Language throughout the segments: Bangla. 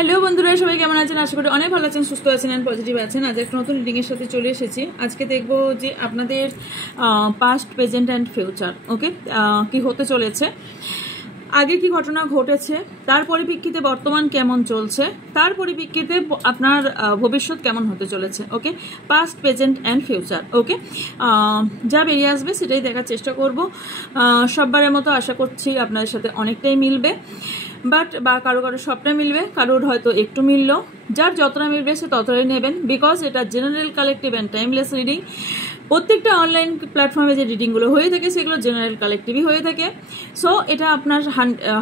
হ্যালো বন্ধুরা, সবাই কেমন আছেন? আশা করি অনেক ভালো আছেন, সুস্থ আছেন এন্ড পজিটিভ আছেন। আজ একটা নতুন রিডিং এর সাথে চলে এসেছি। আজকে দেখবো যে আপনাদের পাস্ট, প্রেজেন্ট অ্যান্ড ফিউচার ওকে কি হতে চলেছে, আগে কি ঘটনা ঘটেছে, তার পরিপ্রেক্ষিতে বর্তমান কেমন চলছে, তার পরিপ্রেক্ষিতে আপনার ভবিষ্যৎ কেমন হতে চলেছে। ওকে, পাস্ট, প্রেজেন্ট অ্যান্ড ফিউচার। ওকে, যা বেরিয়ে আসবে সেটাই দেখার চেষ্টা করব। সববারের মতো আশা করছি আপনাদের সাথে অনেকটাই মিলবে, বা কারো কারো সবটা মিলবে, কারোর হয়তো একটু মিললো। যার যতটা মিলবে সে ততটাই নেবেন, বিকজ এটা general, collective and timeless reading. প্রত্যেকটা অনলাইন প্ল্যাটফর্মে যে রিডিংগুলো হয়ে থাকে সেগুলো জেনারেল, কালেকটিভই হয়ে থাকে। সো এটা আপনার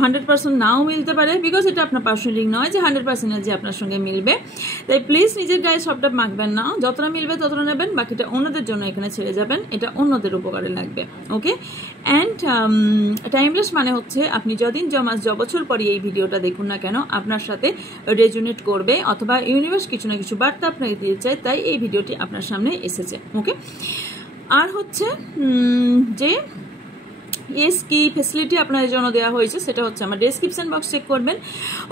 100% নাও মিলতে পারে, বিকজ এটা আপনার পার্সোনাল রিডিং নয় যে 100% যে আপনার সঙ্গে মিলবে। তাই প্লিজ নিজের গায়ে সবটা মাখবেন না, যতটা মিলবে ততটা নেবেন, বাকিটা অন্যদের জন্য এখানে ছেড়ে যাবেন, এটা অন্যদের উপকারে লাগবে। ওকে, অ্যান্ড টাইমলেস মানে হচ্ছে আপনি যদিন মাস বছর পরে এই ভিডিওটা দেখুন না কেন, আপনার সাথে রেজোনেট করবে, অথবা ইউনিভার্স কিছু না কিছু বার্তা আপনাকে দিয়ে চায়, তাই এই ভিডিওটি আপনার সামনে এসেছে। ওকে, আর হচ্ছে যে ইয়েস কি ফেসিলিটি আপনাদের জন্য দেওয়া হয়েছে সেটা হচ্ছে আমার ডেসক্রিপশন বক্স চেক করবেন,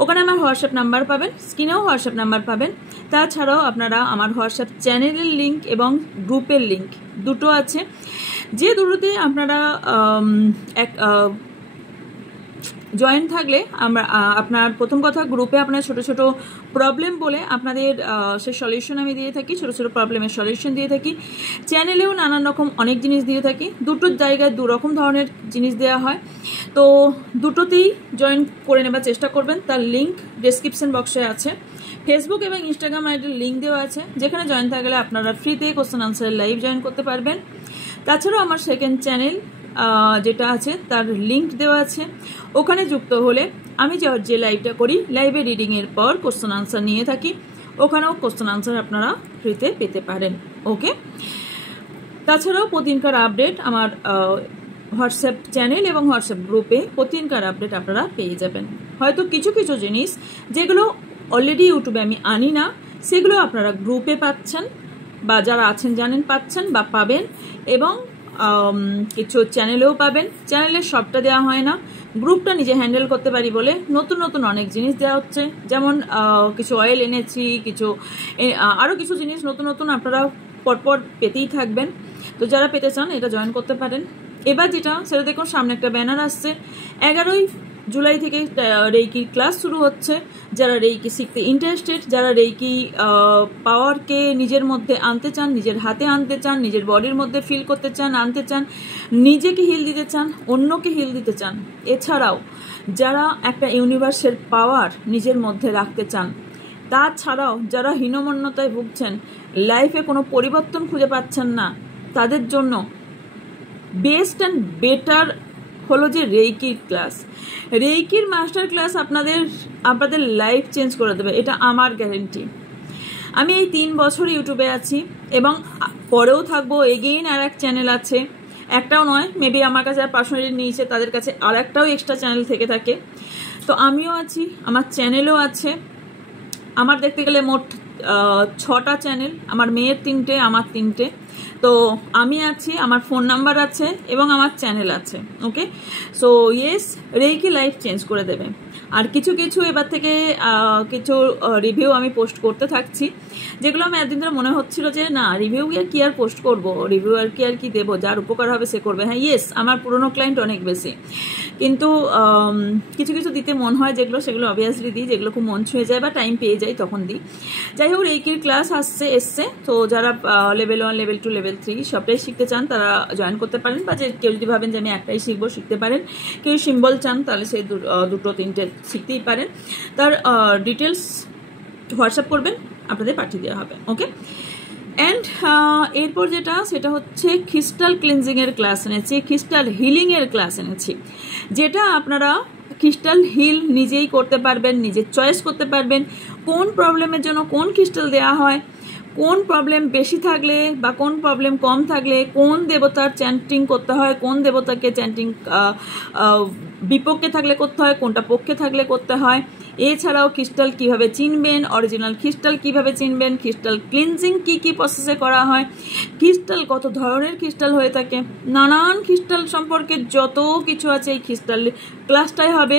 ওখানে আমার হোয়াটসঅ্যাপ নাম্বার পাবেন, স্ক্রিনেও হোয়াটসঅ্যাপ নাম্বার পাবেন। তাছাড়াও আপনারা আমার হোয়াটসঅ্যাপ চ্যানেলের লিঙ্ক এবং গ্রুপের লিঙ্ক দুটো আছে, যে দুটোতে আপনারা জয়েন থাকলে আপনার প্রথম কথা, গ্রুপে আপনার ছোট ছোট প্রবলেম বলে আপনাদের সে সলিউশন আমি দিয়ে থাকি, ছোট ছোট প্রবলেমের সলিউশন দিয়ে থাকি। চ্যানেলেও নানান রকম অনেক জিনিস দিয়ে থাকি, দুটোর জায়গায় দুরকম ধরনের জিনিস দেওয়া হয়। তো দুটোতেই জয়েন করে নেবার চেষ্টা করবেন, তার লিঙ্ক ডেসক্রিপশন বক্সে আছে। ফেসবুক এবং ইনস্টাগ্রাম আইডির লিঙ্ক দেওয়া আছে, যেখানে জয়েন থাকলে আপনারা ফ্রিতে কোশ্চেন আনসারের লাইভ জয়েন করতে পারবেন। তাছাড়াও আমার সেকেন্ড চ্যানেল যেটা আছে তার লিঙ্ক দেওয়া আছে, ওখানে যুক্ত হলে আমি যে লাইভটা করি, লাইভে রিডিংয়ের পর কোশ্চেন আনসার নিয়ে থাকি, ওখানেও কোশ্চেন আনসার আপনারা ফ্রিতে পেতে পারেন। ওকে, তাছাড়াও প্রতিদিনকার আপডেট আমার হোয়াটসঅ্যাপ চ্যানেল এবং হোয়াটসঅ্যাপ গ্রুপে প্রতিদিনকার আপডেট আপনারা পেয়ে যাবেন। হয়তো কিছু কিছু জিনিস যেগুলো অলরেডি ইউটিউবে আমি আনি না, সেগুলো আপনারা গ্রুপে পাচ্ছেন, বা যারা আছেন জানেন পাচ্ছেন বা পাবেন, এবং কিছু চ্যানেলেও পাবেন। চ্যানেলে সবটা দেওয়া হয় না, গ্রুপটা নিজে হ্যান্ডেল করতে পারি বলে নতুন নতুন অনেক জিনিস দেওয়া হচ্ছে, যেমন কিছু অয়েল এনেছি, কিছু আরও কিছু জিনিস নতুন নতুন আপনারা পরপর পেতেই থাকবেন। তো যারা পেতে চান এটা জয়েন করতে পারেন। এবার যেটা সেটা দেখুন, সামনে একটা ব্যানার আসছে, 11ই জুলাই থেকে রেইকি ক্লাস শুরু হচ্ছে। যারা রেইকি শিখতে ইন্টারেস্টেড, যারা রেইকি পাওয়ারকে নিজের মধ্যে আনতে চান, নিজের হাতে আনতে চান, নিজের বডির মধ্যে ফিল করতে চান, আনতে চান, নিজেকে হিল দিতে চান, অন্যকে হিল দিতে চান, এছাড়াও যারা একটা ইউনিভার্সের পাওয়ার নিজের মধ্যে রাখতে চান, তাছাড়াও যারা হীনমন্যতায় ভুগছেন, লাইফে কোনো পরিবর্তন খুঁজে পাচ্ছেন না, তাদের জন্য বেস্ট অ্যান্ড বেটার হলো যে রেইকির ক্লাস। রেইকির মাস্টার ক্লাস আপনাদের লাইফ চেঞ্জ করে দেবে, এটা আমার গ্যারেন্টি। আমি এই 3 বছর ইউটিউবে আছি এবং পরেও থাকবো। এগেইন আর এক চ্যানেল আছে, একটাও নয়, মেবি আমার কাছে আর পার্সোনালি নিয়েছে, তাদের কাছে আর একটাও এক্সট্রা চ্যানেল থেকে থাকে। তো আমিও আছি, আমার চ্যানেলও আছে। আমার দেখতে গেলে মোট 6টা চ্যানেল, আমার মেয়ের 3টে, আমার 3টে। তো আমি আছি, আমার ফোন নাম্বার আছে এবং আমার চ্যানেল আছে। Okay, so yes, reiki life change করে দেবে। আর কিছু কিছু এবার থেকে কিছু রিভিউ আমি পোস্ট করতে থাকছি, যেগুলো আমি একদিন ধরে মনে হচ্ছিল যে না, রিভিউ আর কি আর পোস্ট করবো, রিভিউ আর কি দেবো, যার উপকার হবে সে করবে। হ্যাঁ ইয়েস, আমার পুরনো ক্লায়েন্ট অনেক বেশি, কিন্তু কিছু কিছু দিতে মন হয় যেগুলো, সেগুলো অবভিয়াসলি দিই, যেগুলো খুব মন ছুঁয়ে যায় বা টাইম পেয়ে যাই তখন দিই। যাই হোক, রেইকির ক্লাস এসছে, তো যারা লেভেল 1, লেভেল 2, লেভেল 3 সবটাই শিখতে চান তারা জয়েন করতে পারেন, বা যে কেউ যদি ভাবেন যে আমি একটাই শিখবো, শিখতে পারেন। কেউ সিম্বল চান তাহলে সেই 2, 3টে শিখতেই পারেন। তার ডিটেলস হোয়াটসঅ্যাপ করবেন, আপনাদের পাঠিয়ে দেওয়া হবে। ওকে, অ্যান্ড এরপর সেটা হচ্ছে ক্রিস্টাল ক্লিনজিংয়ের ক্লাস এনেছি, ক্রিস্টাল হিলিংয়ের ক্লাস এনেছি, যেটা আপনারা ক্রিস্টাল হিল নিজেই করতে পারবেন, নিজের চয়েস করতে পারবেন, কোন প্রবলেমের জন্য কোন ক্রিস্টাল দেওয়া হয়, কোন প্রবলেম বেশি থাকলে বা কোন প্রবলেম কম থাকলে কোন দেবতার চ্যান্টিং করতে হয়, কোন দেবতাকে চ্যান্টিং বিপক্ষে থাকলে করতে হয়, কোনটা পক্ষে থাকলে করতে হয়। এছাড়াও ক্রিস্টাল কিভাবে চিনবেন, অরিজিনাল ক্রিস্টাল কিভাবে চিনবেন, ক্রিস্টাল ক্লিনজিং কি প্রসেসে করা হয়, ক্রিস্টাল কত ধরনের ক্রিস্টাল হয়ে থাকে, নানান ক্রিস্টাল সম্পর্কে যত কিছু আছে এই ক্রিস্টাল ক্লাসটাই হবে।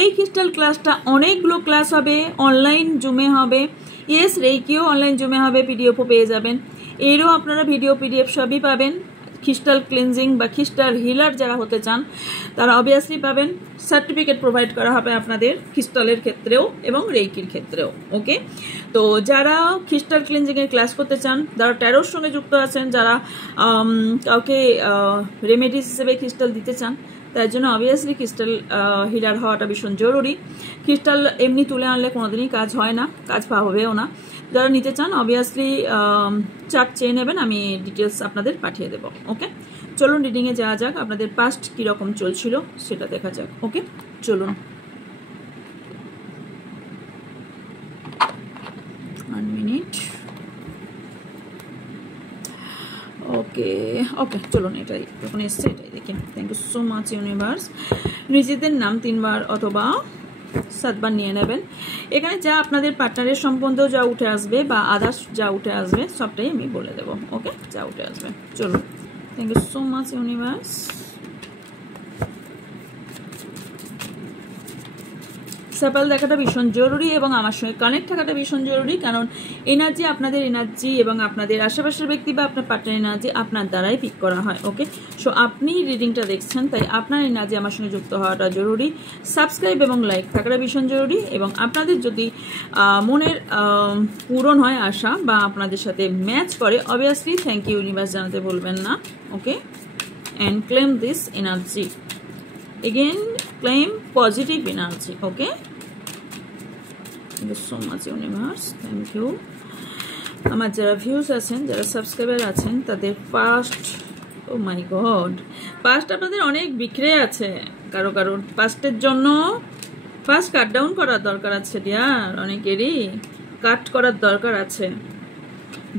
এই ক্রিস্টাল ক্লাসটা অনেকগুলো ক্লাস হবে, অনলাইন জুমে হবে, ইয়েস রেইকিও অনলাইন জুমে হবে, পিডিএফও পেয়ে যাবেন। এরও আপনারা ভিডিও পিডিএফ সবই পাবেন। ক্রিস্টাল ক্লিনজিং বা ক্রিস্টাল হিলার যারা হতে চান তারা অবভিয়াসলি পাবেন। সার্টিফিকেট প্রোভাইড করা হবে আপনাদের ক্রিস্টালের ক্ষেত্রেও এবং রেইকির ক্ষেত্রেও। ওকে, তো যারা ক্রিস্টাল ক্লিনজিংয়ের ক্লাস করতে চান, যারা ট্যারোর সঙ্গে যুক্ত আছেন, যারা কাউকে রেমেডিস হিসেবে ক্রিস্টাল দিতে চান, তার জন্য অবভিয়াসলি ক্রিস্টাল হিলার হওয়াটা ভীষণ জরুরি। ক্রিস্টাল এমনি তুলে আনলে কোনোদিনই কাজ হয় না, কাজ হবেও না। যারা নিতে চান অবভিয়াসলি চার্ট চেয়ে নেবেন, আমি ডিটেলস আপনাদের পাঠিয়ে দেবো। ওকে, চলুন রিডিংয়ে যাওয়া যাক, আপনাদের পাস্ট কীরকম চলছিল সেটা দেখা যাক। ওকে, চলুন। 1 মিনিট। ওকে ওকে, চলুন এটাই যখন এসছে এটাই দেখি। Thank you so much universe. নিজেদের নাম 3 বার অথবা 7 বার নিয়ে নেবেন। এখানে যা আপনাদের পার্টনারের সম্বন্ধ যা উঠে আসবে বা আদার্স যা উঠে আসবে সবটাই আমি বলে দেবো। ওকে, যা উঠে আসবে। চলুন, thank you so much universe. সাপল দেখাটা ভীষণ জরুরি এবং আমার সঙ্গে কানেক্ট থাকাটা ভীষণ জরুরি, কারণ এনার্জি আপনাদের এনার্জি এবং আপনাদের আশেপাশের ব্যক্তি বা আপনার পার্টনার এনার্জি আপনার দ্বারাই পিক করা হয়। ওকে, সো আপনি রিডিংটা দেখছেন, তাই আপনার এনার্জি আমার সঙ্গে যুক্ত হওয়াটা জরুরি। সাবস্ক্রাইব এবং লাইক থাকাটা ভীষণ জরুরি, এবং আপনাদের যদি মনের পূরণ হয় আশা বা আপনাদের সাথে ম্যাচ করে, অবভিয়াসলি থ্যাংক ইউ ইউনিভার্স জানাতে ভুলবেন না। Okay, and claim this energy again, claim positive energy. Okay, thank you so much universe, thank you. আমার যারা ভিউজ আছেন, যারা সাবস্ক্রাইবার আছেন, তাদের পাস্ট, ও মাই গড, পাস্ট আপনাদের অনেক বিক্রে আছে। কারো কারো পাস্টের জন্য ফার্স্ট কাট ডাউন করার দরকার আছে, ডিয়ার, অনেকেরই কাট করার দরকার আছে,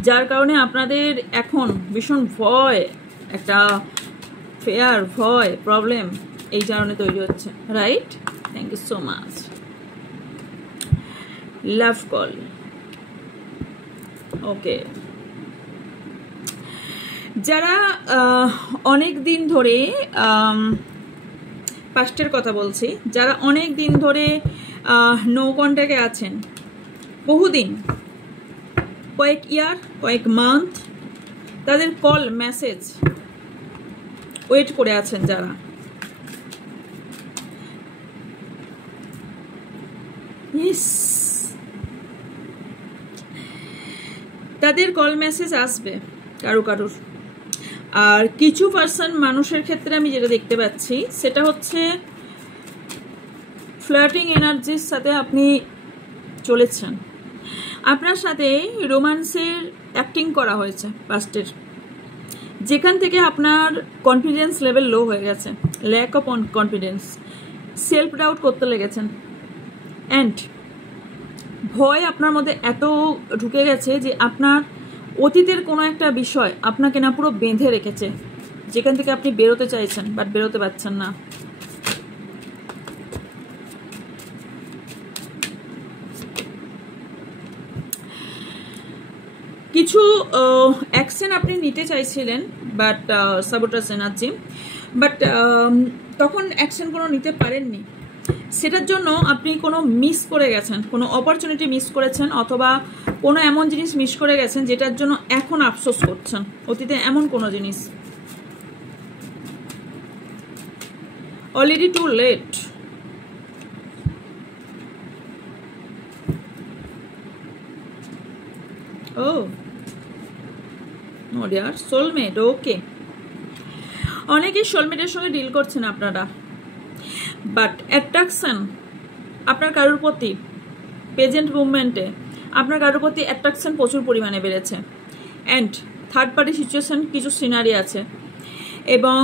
যার কারণে আপনাদের এখন ভীষণ ভয়, একটা ফেয়ার, ভয়, প্রবলেম এই কারণে তৈরি হচ্ছে। Right, thank you so much. Love call. Okay, যারা অনেক দিন ধরে, পাস্টের কথা বলছি, যারা অনেক দিন ধরে নো কন্ট্যাক্টে আছেন, বহুদিন, কয়েক ইয়ার, কয়েক মান্থ, তাদের কল মেসেজ ওয়েট করে আছেন, যারা তাদের কল মেসেজ আসবে কারো কারোর। আর কিছু পার্সন মানুষের ক্ষেত্রে আমি যেটা দেখতে পাচ্ছি সেটা হচ্ছে ফ্লার্টিং এনার্জির সাথে আপনি চলেছেন, আপনার সাথে রোম্যান্সের অ্যাক্টিং করা হয়েছে পাস্টের, যেখান থেকে আপনার কনফিডেন্স লেভেল লো হয়ে গেছে, lack of confidence, self doubt করতে লেগেছেন, অ্যান্ড ভয় আপনার মধ্যে এত ঢুকে গেছে যে আপনার অতীতের কোনো একটা বিষয় আপনাকে না পুরো বেঁধে রেখেছে, যেখান থেকে আপনি বেরোতে চাইছেন বাট বেরোতে পারছেন না। কিছু অ্যাকশন আপনি নিতে চাইছিলেন বাট সাবোটাস এনার্জি, বাট তখন অ্যাকশন কোনো নিতে পারেননি, সেটার জন্য আপনি কোনো মিস করে গেছেন, কোনো অপরচুনিটি মিস করেছেন, অথবা কোনো এমন জিনিস মিস করে গেছেন যেটার জন্য এখন আফসোস করছেন, অতীতে এমন কোনো জিনিস। Already too late. Oh no dear, soulmate. Okay, অনেকে সোলমেটের সঙ্গে ডিল করছেন আপনারা, বাট অ্যাট্রাকশন আপনার কারোর প্রতি প্রেজেন্ট মুভমেন্টে আপনার কারোর প্রতি অ্যাট্রাকশন প্রচুর পরিমাণে বেড়েছে, অ্যান্ড থার্ড পার্টি সিচুয়েশন কিছু সিনারি আছে, এবং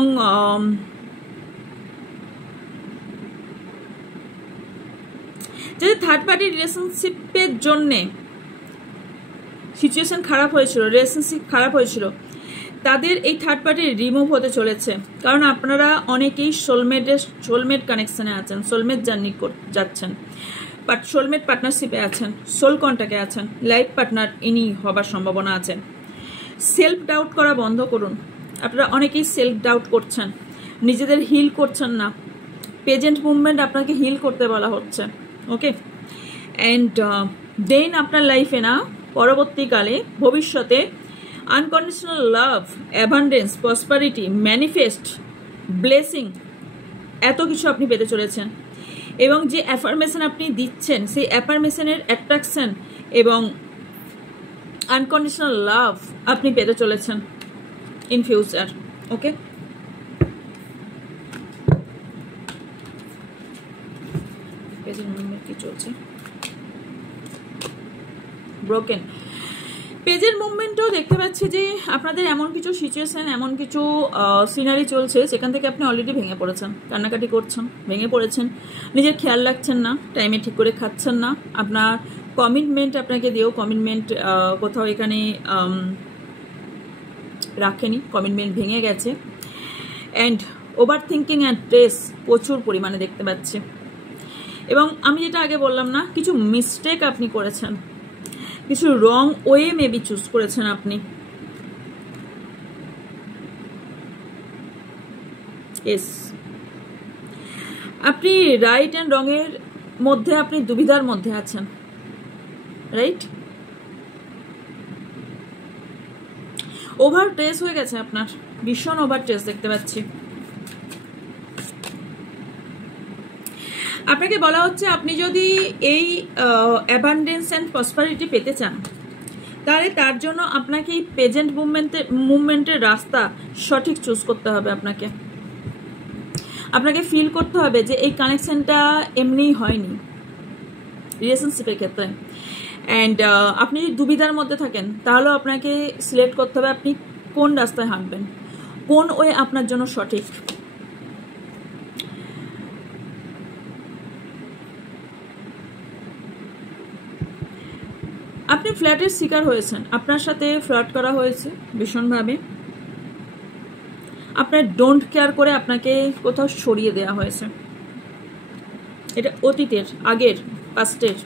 যদি থার্ড পার্টি রিলেশনশিপের জন্যে সিচুয়েশন খারাপ হয়েছিল, রিলেশনশিপ খারাপ হয়েছিল, তাদের এই থার্ড পার্টি রিমুভ হতে চলেছে, কারণ আপনারা অনেকেই সোলমেট কানেকশনে আছেন, সোলমেট জার্নি যাচ্ছেন, বাট সোলমেট পার্টনারশিপে আছেন, সোল কন্ট্যাক্টে আছেন, লাইফ পার্টনার ইনি হবার সম্ভাবনা আছে। সেলফ ডাউট করা বন্ধ করুন। আপনারা অনেকেই সেলফ ডাউট করছেন, নিজেদের হিল করছেন না, প্রেজেন্ট মুভমেন্ট আপনাকে হিল করতে বলা হচ্ছে। ওকে, অ্যান্ড দেন আপনার লাইফে না পরবর্তীকালে ভবিষ্যতে unconditional love, abundance, prosperity, manifest, blessing এত কিছু আপনি পেতে চলেছেন। এবং যে অ্যাফার্মেশন আপনি দিচ্ছেন সেই অ্যাফার্মেশনের অ্যাট্রাকশন এবং আনকন্ডিশনাল লাভ আপনি পেতে চলেছেন ইন ফিউচার। ওকে, কি চলছে? ব্রোকেন পেজের মুভমেন্টও দেখতে পাচ্ছি যে আপনাদের এমন কিছু সিচুয়েশন, এমন কিছু সিনারি চলছে যেখান থেকে আপনি অলরেডি ভেঙে পড়েছেন, কান্নাকাটি করছেন, ভেঙে পড়েছেন, নিজের খেয়াল রাখছেন না, টাইমে ঠিক করে খাচ্ছেন না, আপনার কমিটমেন্ট আপনাকে দিয়েও কমিটমেন্ট কোথাও এখানে রাখেনি, কমিটমেন্ট ভেঙে গেছে। And over thinking and stress প্রচুর পরিমাণে দেখতে পাচ্ছি। এবং আমি যেটা আগে বললাম না, কিছু মিস্টেক আপনি করেছেন, কিছু রং ওয়ে মেবি চুজ করেছেন আপনি। এস আপনি রাইট অ্যান্ড রঙের মধ্যে আপনি দুবিধার মধ্যে আছেন, রাইট? ওভার স্ট্রেস হয়ে গেছে আপনার, ভীষণ ওভার স্ট্রেস দেখতে পাচ্ছি। আপনাকে বলা হচ্ছে আপনি যদি এই অ্যাবান্ডেন্স অ্যান্ড প্রসপারিটি পেতে চান তাহলে তার জন্য আপনাকে এই প্রেজেন্ট মুভমেন্টের রাস্তা সঠিক চুজ করতে হবে। আপনাকে ফিল করতে হবে যে এই কানেকশনটা এমনিই হয়নি রিলেশনশিপের ক্ষেত্রে। অ্যান্ড আপনি যদি দুবিধার মধ্যে থাকেন তাহলেও আপনাকে সিলেক্ট করতে হবে আপনি কোন রাস্তায় হাঁটবেন, কোন ওয়ে আপনার জন্য সঠিক। আপনি ফ্ল্যাটের শিকার হয়েছেন, আপনার সাথে ফ্লার্ট করা হয়েছে ভীষণভাবে, আপনার ডোন্ট কেয়ার করে আপনাকে কোথাও সরিয়ে দেওয়া হয়েছে। এটা অতীতের, আগের, পাস্টের।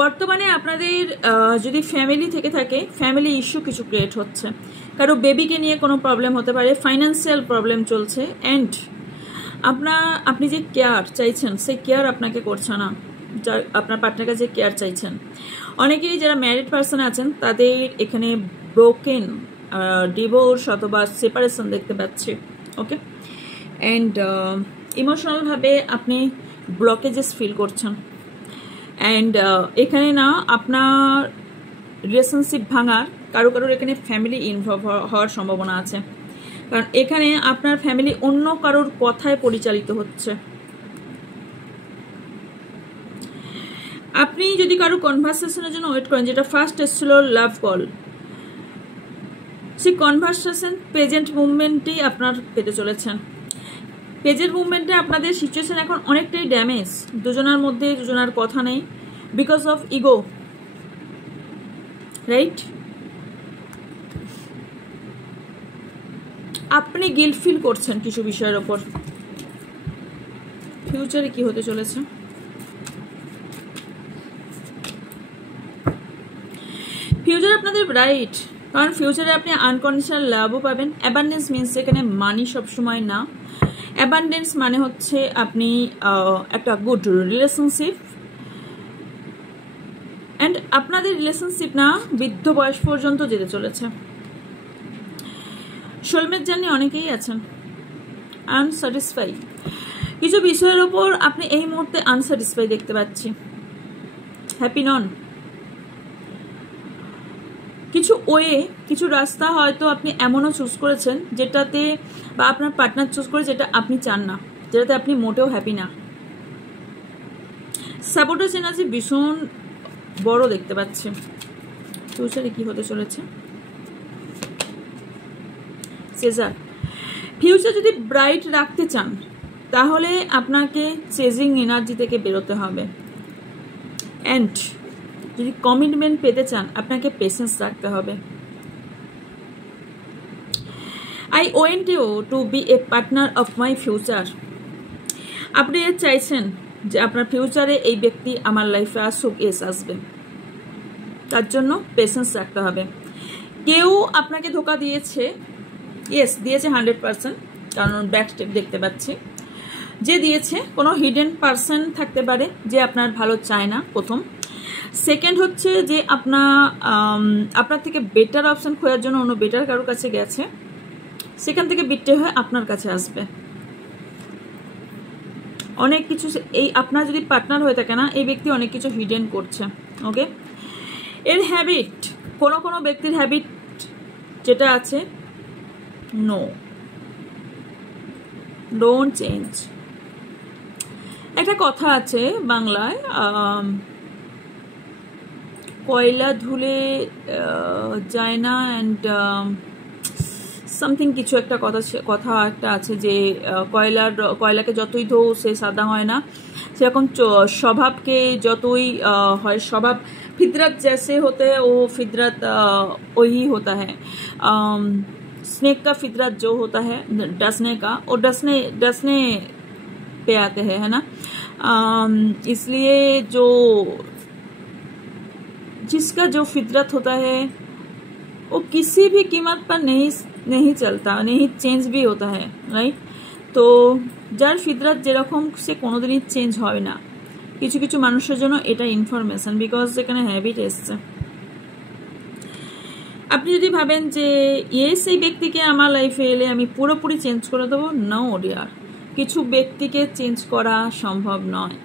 বর্তমানে আপনাদের যদি ফ্যামিলি থেকে থাকে, ফ্যামিলি ইস্যু কিছু ক্রিয়েট হচ্ছে, কারো বেবিকে নিয়ে কোনো প্রবলেম হতে পারে, ফাইন্যান্সিয়াল প্রবলেম চলছে। অ্যান্ড আপনি যে কেয়ার চাইছেন সেই কেয়ার আপনাকে করছে না, আপনার পার্টনার কাছে কেয়ার চাইছেন। অনেকেই যারা ম্যারিড পার্সন আছেন তাদের এখানে ব্রোকেন, ডিভোর্স অথবা সেপারেশন দেখতে পাচ্ছি। ওকে, অ্যান্ড ইমোশনালভাবে আপনি ব্লকেজেস ফিল করছেন। অ্যান্ড এখানে না আপনার রিলেশনশিপ ভাঙার কারোর এখানে ফ্যামিলি ইনভলভ হওয়ার সম্ভাবনা আছে, কারণ এখানে আপনার ফ্যামিলি অন্য কারোর কথায় পরিচালিত হচ্ছে। আপনি যদি কারো কনভারসেশনের জন্য ওয়েট করেন, যেটা ফার্স্ট এসেছিল লাভ কল, সেই কনভারসেশন প্রেজেন্ট মুভমেন্টেই আপনার পেতে চলেছেন। প্রেজেন্ট মুভমেন্টে আপনাদের সিচুয়েশন এখন অনেকটাই ড্যামেজ, দুজনের মধ্যে দুজনের কথা নেই বিকজ অফ ইগো, রাইট? আপনি গিল্ট ফিল করছেন কিছু বিষয়ের ওপর। ফিউচারে কি হতে চলেছে? ফিউচার আপনাদের ব্রাইট, কারণ ফিউচারে আপনি আনকন্ডিশনাল লাভও পাবেন। অ্যাবান্ডেন্স মিনস এখানে মানি সবসময় না, অ্যাবান্ডেন্স মানে হচ্ছে আপনি একটা গুড রিলেশনশিপ, অ্যান্ড আপনাদের রিলেশনশিপ না বৃদ্ধ বয়স পর্যন্ত যেতে চলেছে। সোলমেট জার্নি অনেকেই আছেন, আনস্যাটিসফাই কিছু বিষয়ের ওপর আপনি এই মুহূর্তে আনস্যাটিসফাই দেখতে পাচ্ছি, হ্যাপি নন। কিছু ওয়ে, কিছু রাস্তা হয়তো আপনি এমনও চুজ করেছেন যেটাতে, বা আপনার পার্টনার চুজ করে যেটা আপনি চান না, যেটাতে আপনি মোটেও হ্যাপি না। সাপোর্টার এনার্জি ভীষণ বড় দেখতে পাচ্ছি। ফিউচারে কি হতে চলেছে? চেজার, ফিউচার যদি ব্রাইট রাখতে চান তাহলে আপনাকে চেজিং এনার্জি থেকে বেরোতে হবে। অ্যান্ড যদি কমিটমেন্ট পেতে চান আপনাকে পেশেন্স রাখতে হবে। I want you to be a partner of my future. আপনি চাইছেন যে আপনার ফিউচারে এই ব্যক্তি আমার লাইফে আসুক, এস আসবে, তার জন্য পেশেন্স রাখতে হবে। কেউ আপনাকে ধোকা দিয়েছে, ইয়েস দিয়েছে 100%, কারণ ব্যাক স্টেপ দেখতে পাচ্ছি। যে দিয়েছে কোনো হিডেন পার্সন থাকতে পারে যে আপনার ভালো চায় না, প্রথম। সেকেন্ড হচ্ছে যে আপনার থেকে বেটার অপশন খোঁজার জন্য অন্য বেটার কারোর কাছে গেছে, সেখান থেকে বিট্টে হয়ে আপনার কাছে আসবে। অনেক কিছু, এই আপনার যদি পার্টনার হয়ে থাকে না, এই ব্যক্তি অনেক কিছু হিডেন করছে। ওকে, এর হ্যাবিট, কোনো কোনো ব্যক্তির হ্যাবিট যেটা আছে, নো, ডোন্ট চেঞ্জ। একটা কথা আছে বাংলায়, কয়লা ধুলে যায় না, অ্যান্ড সামথিং কিছু একটা কথা একটা আছে যে কয়লাকে যতই ধো সে সাদা হয় না, সেরকম স্বভাবকে যতই হয়, স্বভাব फितरत जैसे होते हैं वो फितरत वही होता है। स्नेक का फितरत जो होता है डसने का, वो डसने पे आते हैं, है ना। इसलिए जो जिसका जो फितरत होता है वो किसी भी कीमत पर नहीं चलता, नहीं चेंज भी होता है, राइट। तो जार फितरत जेरकम से कोनोदिनই चेंज হবে না। কিছু কিছু মানুষের জন্য এটা ইনফরমেশন, বিকজ এখানে হ্যাবিট এসছে। আপনি যদি ভাবেন যে এই ব্যক্তিকে আমার লাইফে এলে আমি পুরোপুরি চেঞ্জ করে দেবো, নো ডিয়ার, কিছু ব্যক্তিকে চেঞ্জ করা সম্ভব নয়।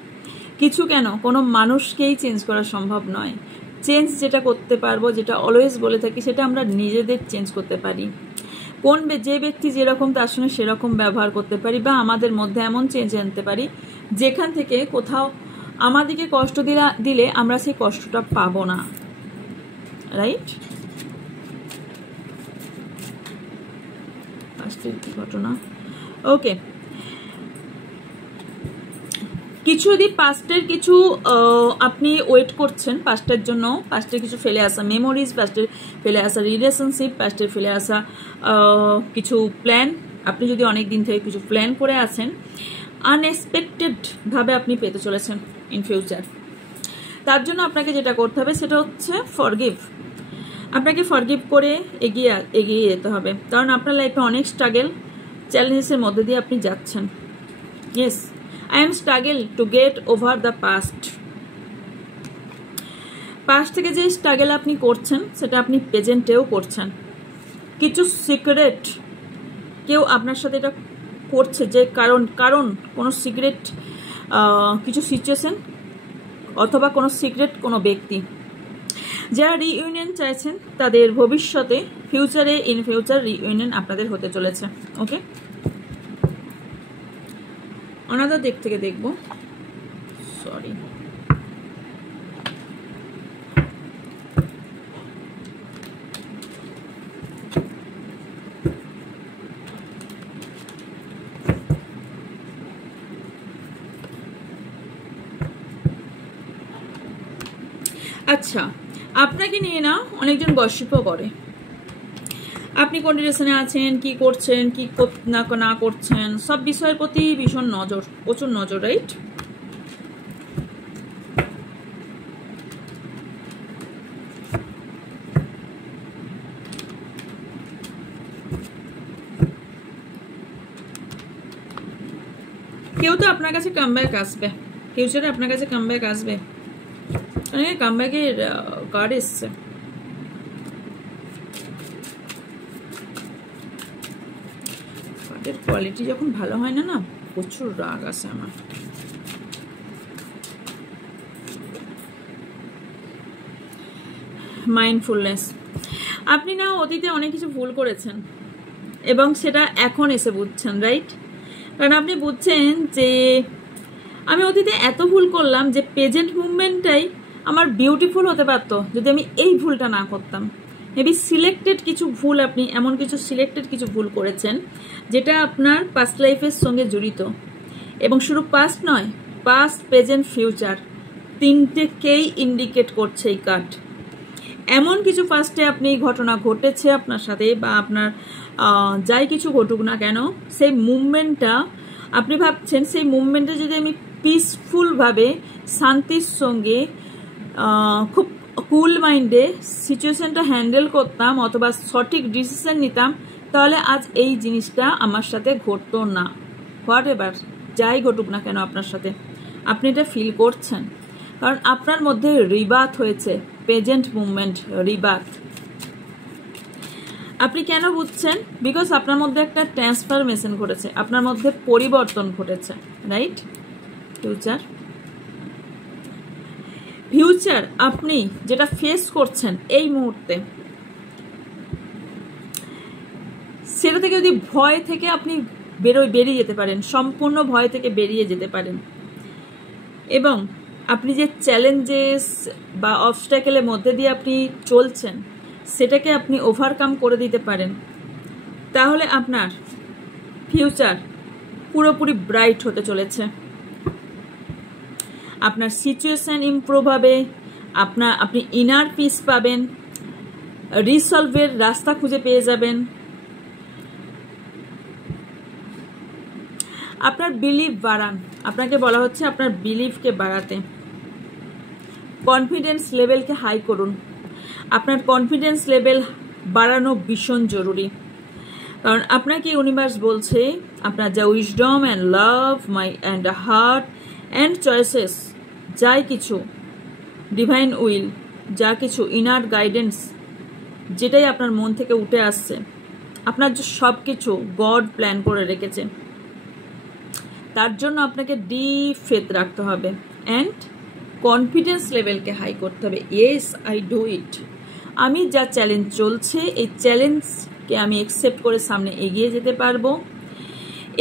কিছু কেন, কোনো মানুষকেই চেঞ্জ করা সম্ভব নয়। চেঞ্জ যেটা করতে পারবো, যেটা অলওয়েজ বলে থাকি, সেটা আমরা নিজেদের চেঞ্জ করতে পারি। যে ব্যক্তি যেরকম তার সঙ্গে সেরকম ব্যবহার করতে পারি, বা আমাদের মধ্যে এমন চেঞ্জ আনতে পারি যেখান থেকে কোথাও আমাদেরকে কষ্ট দিলে আমরা সেই কষ্টটা পাবো না, রাইট। পাস্টের কি ঘটনা, ওকে। কিছু যদি পাস্টের কিছু আপনি ওয়েট করছেন পাস্টের জন্য, পাস্টের কিছু ফেলে আসা মেমোরিজ, পাস্টের ফেলে আসা রিলেশনশিপ, পাস্টের ফেলে আসা কিছু প্ল্যান, আপনি যদি অনেক দিন থেকে কিছু প্ল্যান করে আছেন, আনএক্সপেক্টেড ভাবে আপনি পেতে চলেছেন ইন ফিউচার। তার জন্য আপনাকে যেটা করতে হবে সেটা হচ্ছে ফরগিভ। আপনাকে ফরগিভ করে এগিয়ে যেতে হবে, কারণ আপনার লাইফে অনেক স্ট্রাগল চ্যালেঞ্জেসের মধ্যে দিয়ে আপনি যাচ্ছেন। Yes, I am struggle to get over the past. Past থেকে যে স্ট্রাগল আপনি করছেন সেটা আপনি প্রেজেন্টেও করছেন। কিছু সিক্রেট কেউ আপনার সাথে এটা করছে, যে কারণ কোনো সিক্রেট কিছু সিচুয়েশন অথবা কোনো সিক্রেট কোনো ব্যক্তি। যারা রিইউনিয়ন চাইছেন তাদের ভবিষ্যতে ইন ফিউচার রিইউনিয়ন আপনাদের হতে চলেছে। ওকে, অনাদার দিক থেকে দেখবো, সরি। আচ্ছা, আপনাকে নিয়ে না অনেকজন গসিপও করে। আপনি কোন রিলেশনে আছেন, কি করছেন, কি না করছেন, সব বিষয়ের প্রতি ভীষণ নজর, প্রচুর নজর, রাইট। কেউ তো আপনার কাছে কামব্যাক আসবে, ফিউচারে আপনার কাছে কামব্যাক আসবে, কামব্যাকের কার্ড এসছে। কার্ডের কোয়ালিটি যখন ভালো হয় না, প্রচুর রাগ আসে আমার। মাইন্ডফুলনেস, আপনি না অতীতে অনেক কিছু ভুল করেছেন এবং সেটা এখন এসে বুঝছেন, রাইট। কারণ আপনি বুঝছেন যে আমি অতীতে এত ভুল করলাম যে প্রেজেন্ট মুভমেন্টটাই আমার বিউটিফুল হতে পারতো যদি আমি এই ভুলটা না করতাম। মেবি সিলেক্টেড কিছু ভুল, আপনি এমন কিছু সিলেক্টেড কিছু ভুল করেছেন যেটা আপনার পাস্ট লাইফের সঙ্গে জড়িত, এবং শুধু পাস্ট নয়, পাস্ট, প্রেজেন্ট, ফিউচার তিনটেকেই ইন্ডিকেট করছে এই কার্ড। এমন কিছু পাস্টে আপনি ঘটনা ঘটেছে আপনার সাথে, বা আপনার যাই কিছু ঘটুক না কেন, সেই মুভমেন্টটা আপনি ভাবছেন, সেই মুভমেন্টে যদি আমি পিসফুলভাবে শান্তির সঙ্গে খুব কুল মাইন্ডে সিচুয়েশনটা হ্যান্ডেল করতাম অথবা সঠিক ডিসিশন নিতাম, তাহলে আজ এই জিনিসটা আমার সাথে ঘটতো না। হোয়াট এভার যাই ঘটুক না কেন আপনার সাথে, আপনি এটা ফিল করছেন, কারণ আপনার মধ্যে রিবার্থ হয়েছে, প্রেজেন্ট মুভমেন্ট রিবার্থ। আপনি কেন বুঝছেন? বিকজ আপনার মধ্যে একটা ট্রান্সফরমেশন ঘটেছে, আপনার মধ্যে পরিবর্তন ঘটেছে, রাইট? ফিউচার আপনি যেটা ফেস করছেন এই মুহূর্তে, সেটা থেকে যদি ভয় থেকে আপনি বেরিয়ে যেতে পারেন, সম্পূর্ণ ভয় থেকে বেরিয়ে যেতে পারেন, এবং আপনি যে চ্যালেঞ্জেস বা অবস্ট্যাকেলের মধ্যে দিয়ে আপনি চলছেন সেটাকে আপনি ওভারকাম করে দিতে পারেন, তাহলে আপনার ফিউচার পুরোপুরি ব্রাইট হতে চলেছে। আপনার সিচুয়েশন ইমপ্রুভ হবে, আপনি ইনার পিস পাবেন, রিসলভের রাস্তা খুঁজে পেয়ে যাবেন, আপনার বিলিভ বাড়ান। আপনাকে বলা হচ্ছে আপনার বিলিভকে বাড়াতে, কনফিডেন্স লেভেলকে হাই করুন। আপনার কনফিডেন্স লেভেল বাড়ানো ভীষণ জরুরি, কারণ আপনাকে ইউনিভার্স বলছে আপনার যা wisdom and love and heart and choices, যাই কিছু ডিভাইন উইল, যা কিছু ইনার গাইডেন্স, যেটাই আপনার মন থেকে উঠে আসছে, আপনার যে সব কিছু গড প্ল্যান করে রেখেছে, তার জন্য আপনাকে ডিপ ফেথ রাখতে হবে অ্যান্ড কনফিডেন্স লেভেলকে হাই করতে হবে। Yes, I do it. আমি যা চ্যালেঞ্জ চলছে এই চ্যালেঞ্জকে আমি অ্যাকসেপ্ট করে সামনে এগিয়ে যেতে পারবো,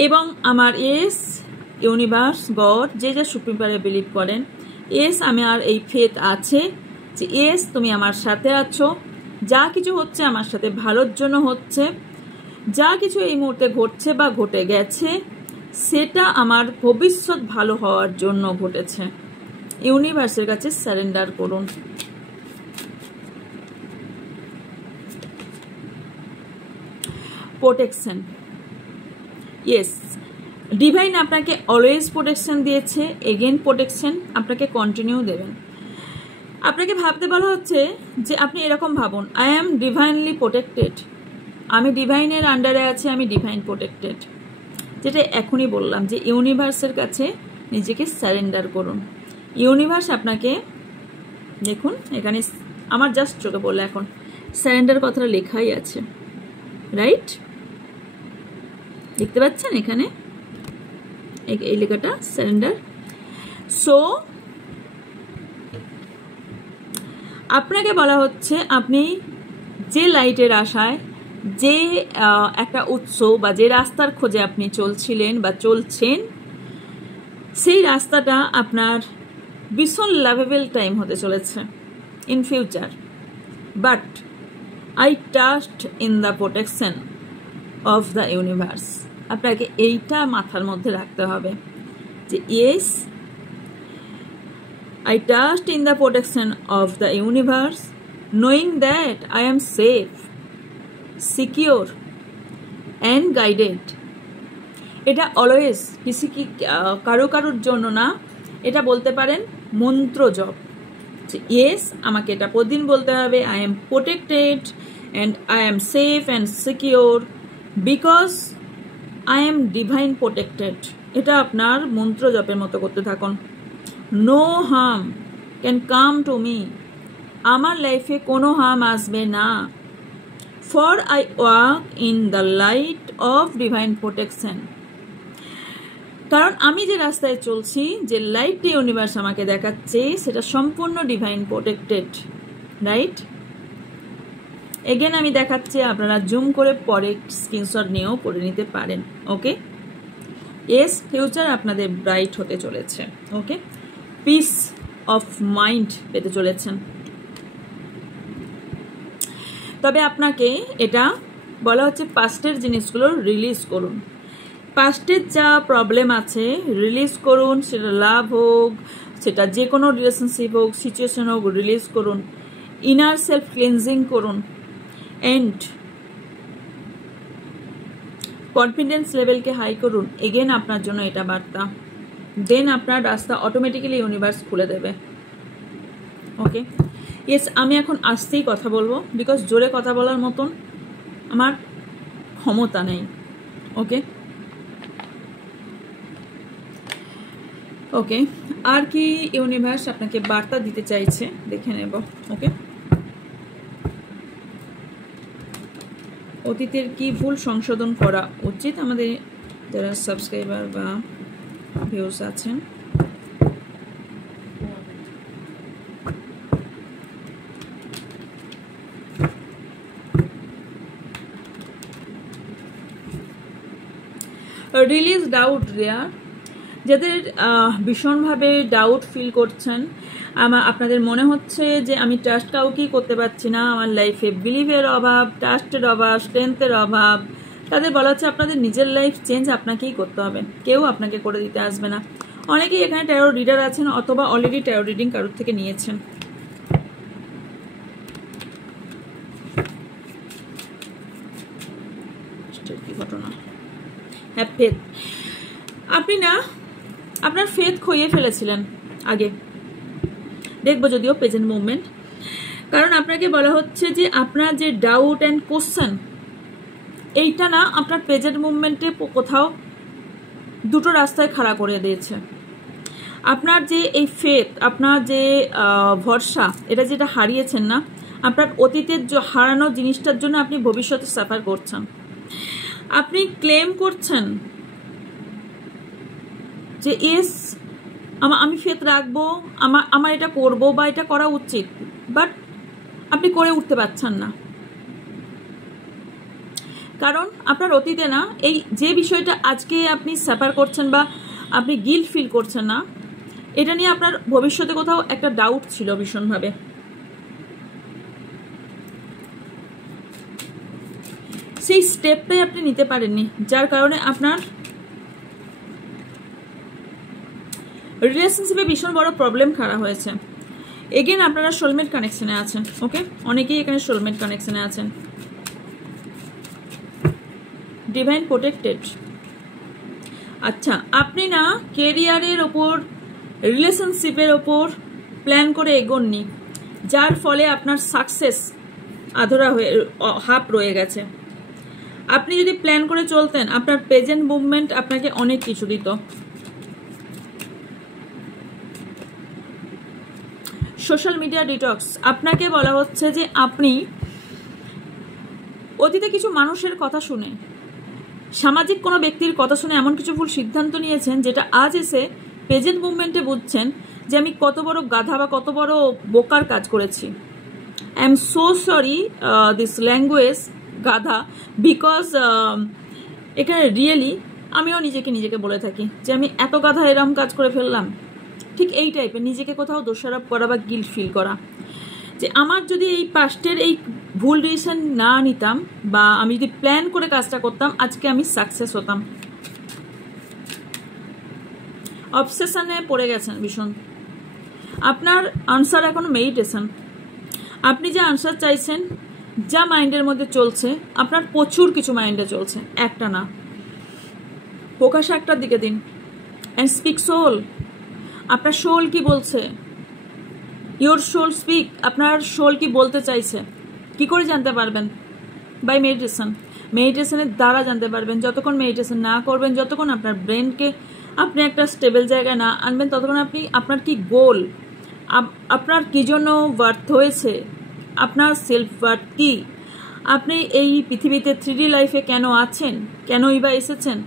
এবং আমার ইয়েস ইউনিভার্স গড যে যা সুপ্রিম পাওয়ারে বিলিভ করেন, ইয়েস আমি আর এই ফেথ আছে যে ইয়েস তুমি আমার সাথে আছো, যা কিছু হচ্ছে আমার সাথে ভালোর জন্য হচ্ছে, যা কিছু এই মুহূর্তে ঘটছে বা ঘটে গেছে সেটা আমার ভবিষ্যৎ ভালো হওয়ার জন্য ঘটেছে। ইউনিভার্সের কাছে সারেন্ডার করুন। প্রোটেকশন, ইয়েস ডিভাইন আপনাকে অলওয়েজ প্রোটেকশন দিয়েছে, এগেন প্রোটেকশন আপনাকে কন্টিনিউ দেবেন। আপনাকে ভাবতে বলা হচ্ছে যে আপনি এরকম ভাবুন, আই অ্যাম ডিভাইনলি প্রোটেক্টেড, আমি ডিভাইনের আন্ডারে আছি, আমি ডিভাইন প্রোটেক্টেড। যেটা এখনই বললাম যে ইউনিভার্সের কাছে নিজেকে সারেন্ডার করুন। ইউনিভার্স আপনাকে, দেখুন এখানে আমার জাস্ট চোখে পড়লো এখন সারেন্ডার কথাটা লেখাই আছে, রাইট? দেখতে পাচ্ছেন এখানে এই লেখাটা সারেন্ডার। সো আপনাকে বলা হচ্ছে আপনি যে লাইটের আশায়, যে একটা উৎস বা যে রাস্তার খোঁজে আপনি চলছিলেন বা চলছেন, সেই রাস্তাটা আপনার ভীষণ লাভেবল টাইম হতে চলেছে in future. But I trust in the protection of the universe. আপনাকে এইটা মাথার মধ্যে রাখতে হবে যে yes I trust in the protection of the universe, knowing that I am safe, secure and guided. এটা অলওয়েজ কারোর জন্য না, এটা বলতে পারেন মন্ত্র জপ। ইয়েস আমাকে এটা প্রতিদিন বলতে হবে, I am protected and I am safe and secure because I am divine protected. এটা আপনার মন্ত্র জপের মতো করতে থাকুন। No harm can come to me, আমার লাইফে কোনো হার্ম আসবে না। For I walk in the light of divine protection, কারণ আমি যে রাস্তায় চলছি, যে লাইটটি ইউনিভার্স আমাকে দেখাচ্ছে সেটা সম্পূর্ণ ডিভাইন প্রোটেক্টেড, রাইট? এগেন আমি দেখাচ্ছি, আপনারা জুম করে পরে স্ক্রিনশট নিয়েও করে নিতে পারেন। ওকে, ইয়েস ফিউচার আপনাদের ব্রাইট হতে চলেছে। ওকে, পিস অফ মাইন্ড পেতে চলেছেন। তবে আপনাকে এটা বলা হচ্ছে পাস্টের জিনিসগুলো রিলিজ করুন, পাস্টের যা প্রবলেম আছে রিলিজ করুন, সেটা লাভ হোক, সেটা যে কোনো রিলেশনশিপ হোক, সিচুয়েশন হোক, রিলিজ করুন। ইনার সেলফ ক্লিনজিং করুন এন্ড কনফিডেন্স লেভেলকে হাই করুন। এগেন আপনার জন্য এটা বার্তা, দেন আপনার রাস্তা অটোমেটিক্যালি ইউনিভার্স খুলে দেবে। ওকে, ইয়েস, আমি এখন আস্তেই কথা বলবো, বিকজ জোরে কথা বলার মতন আমার ক্ষমতা নেই। ওকে ওকে, আর কি ইউনিভার্স আপনাকে বার্তা দিতে চাইছে দেখে নেব। ওকে, অতীতের কি ভুল সংশোধন করা উচিত আমাদের যারা সাবস্ক্রাইবার বা ভিউয়ার্স আছেন? রিলিজ ডাউট দেয়ার, যাদের ভীষণভাবে ডাউট ফিল করছেন, আপনাদের মনে হচ্ছে যে আমি ট্রাস্ট কাউকেই করতে পারছি না, আমার লাইফে বিলিভের অভাব, ট্রাস্টের অভাব, স্ট্রেংথের অভাব, তাদের বলা হচ্ছে আপনাদের নিজের লাইফ চেঞ্জ আপনাকেই করতে হবে, কেউ আপনাকে করে দিতে আসবে না। অনেকেই এখানে ট্যারো রিডার আছেন অথবা অলরেডি ট্যারো রিডিং কারোর থেকে নিয়েছেন। কি ঘটনা? হ্যাঁ, ফেথ। আপনি না আপনার ফেথ খইয়ে ফেলেছিলেন আগে, দেখবো যদিও প্রেজেন্ট মুভমেন্ট, কারণ আপনাকে বলা হচ্ছে যে আপনার যে ডাউট অ্যান্ড কোশ্চেন এইটা না আপনার প্রেজেন্ট মুভমেন্টে কোথাও দুটো রাস্তায় খাড়া করে দিয়েছে। আপনার যে এই ফেথ, আপনার যে ভরসা, এটা যেটা হারিয়েছেন না, আপনার অতীতের হারানো জিনিসটার জন্য আপনি ভবিষ্যতে সাফার করছেন। আপনি ক্লেম করছেন যে ইয়েস আমি ফেথ রাখবো, আমার এটা করবো বা এটা করা উচিত, বাট আপনি করে উঠতে পারছেন না, কারণ আপনার অতীতে না এই যে বিষয়টা আজকে আপনি সাফার করছেন বা আপনি গিল্ট ফিল করছেন না, এটা নিয়ে আপনার ভবিষ্যতে কোথাও একটা ডাউট ছিল ভীষণভাবে। সেই স্টেপটাই আপনি নিতে পারেননি, যার কারণে আপনার রিলেশনশিপে ভীষণ বড় প্রবলেম খাড়া হয়েছে। এগেন আপনারা সোলমেট কানেকশনে আছেন। ওকে, অনেকেই এখানে সোলমেট কানেকশনে আছেন। Divine protected. আচ্ছা, আপনি না কেরিয়ারের ওপর, রিলেশনশিপের ওপর প্ল্যান করে এগোননি, যার ফলে আপনার সাকসেস আধরা হয়ে হাফ রয়ে গেছে। আপনি যদি প্ল্যান করে চলতেন, আপনার প্রেজেন্ট মুভমেন্ট আপনাকে অনেক কিছু দিত। সোশ্যাল মিডিয়া ডিটক্স, আপনাকে বলা হচ্ছে যে আপনি অতীতে কিছু মানুষের কথা শুনে, সামাজিক কোনো ব্যক্তির কথা শুনে এমন কিছু ভুল সিদ্ধান্ত নিয়েছেন, যেটা আজ এসে প্রেজেন্ট মুভমেন্টে বুঝছেন যে আমি কত বড় গাধা বা কত বড় বোকার কাজ করেছি। I am so sorry this language গাধা, বিকজ এখানে রিয়েলি আমিও নিজেকে বলে থাকি যে আমি এত গাধা এরম কাজ করে ফেললাম। ঠিক এই টাইপের নিজেকে কোথাও দোষারোপ করা বা গিল্ট ফিল করা, যে আমার যদি এই পাস্টের এই ভুল ডিসিশন না নিতাম বা আমি যদি প্ল্যান করে কাজটা করতাম, আজকে আমি সাকসেস হতাম। অবসেশনে পড়ে গেছেন ভীষণ। আপনার আনসার এখন মেডিটেশন। আপনি যে আনসার চাইছেন, যা মাইন্ডের মধ্যে চলছে, আপনার প্রচুর কিছু মাইন্ডে চলছে, একটা না। ফোকাস একটার দিকে দিন অ্যান্ড স্পিক সোল। আপনার সোল কি বলছে? Your soul speak. আপনার সোল কি বলতে চাইছে? কি করে জানতে পারবেন? By meditation. মেডিটেশনের দ্বারা জানতে পারবেন। যতক্ষণ মেডিটেশন না করবেন, যতক্ষণ আপনার ব্রেনকে আপনি একটা স্টেবল জায়গায় না আনবেন, ততক্ষণ আপনি আপনার কি গোল, আপনার কি জন্য বার্থ হয়েছে, আপনার সেলফ ওয়ার্থ কি, আপনি এই পৃথিবীতে 3D লাইফে কেন আছেন, কেনই বা এসেছেন,